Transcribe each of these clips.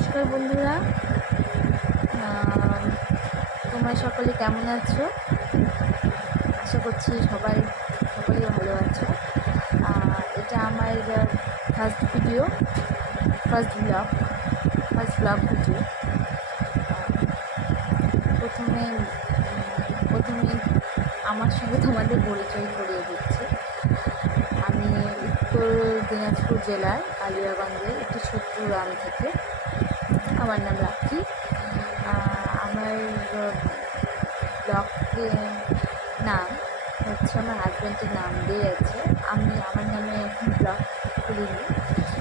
নমস্কার বন্ধুরা, তোমরা সকলে কেমন আছো? আশা করছি সকলেই ভালো আছো। এটা আমার ফার্স্ট ব্লগ ভিডিও। প্রথমে আমার সঙ্গে তোমাদের পরিচয় করিয়ে দিচ্ছি। আমি উত্তর দিনাজপুর জেলার কালিয়াগঞ্জের একটি ছোট্ট গ্রাম থেকে। আমার নাম রাখি। আমার ব্লগের নাম হচ্ছে, আমার হাজব্যান্ডের নাম দিয়ে আছে। আমার নামে এখন ব্লগ খুলিনি,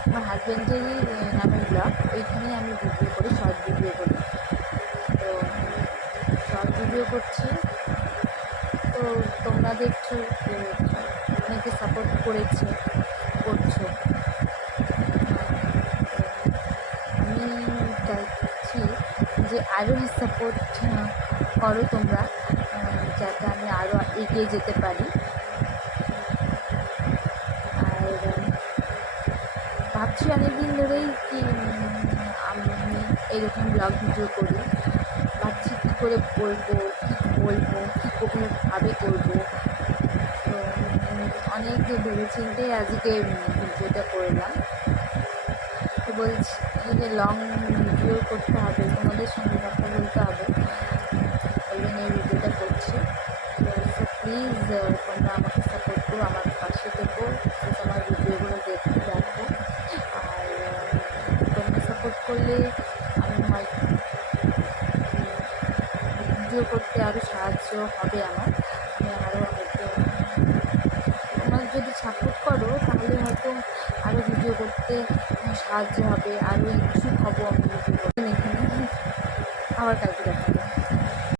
আমার হাজব্যান্ডেরই নামের ব্লগ। ওইখানেই আমি ভিডিও করি, শর্ট ভিডিও করি। তো শর্ট ভিডিও করছি, তো তোমরা দেখছো, অনেকে সাপোর্ট করছো। আমি চাইছি যে আরও সাপোর্ট করো তোমরা, যাতে আমি আরও এগিয়ে যেতে পারি। আর ভাবছি অনেকদিন ধরেই কি আমি এরকম ব্লগ ভিডিও করি। ভাবছি কী করে বলবো, কীভাবে করবো। তো অনেক ভেবেচিন্তে আজকে ভিডিওটা করলাম। তো বলছি যে লং ভিডিও করতে হবে, তোমাদের সঙ্গে কথা বলতে হবে, ওই জন্য এই ভিডিওটা করছি। তো প্লিজ তোমরা আমাকে সাপোর্ট করো, আমার পাশে থেকো, আমার ভিডিওগুলো দেখো। আর তোমরা সাপোর্ট করলে আমি হয়তো ভিডিও করতে আরও সাহায্য হবে আমার। আমি আরও হয়তো তোমরা যদি সাপোর্ট করো তাহলে হয়তো আরও ভিডিও করতে সাহায্য হবে, আরও ইচ্ছুক হবো আমি ভিডিও করতে। এখানে আবার কালকে দেখা যাবে।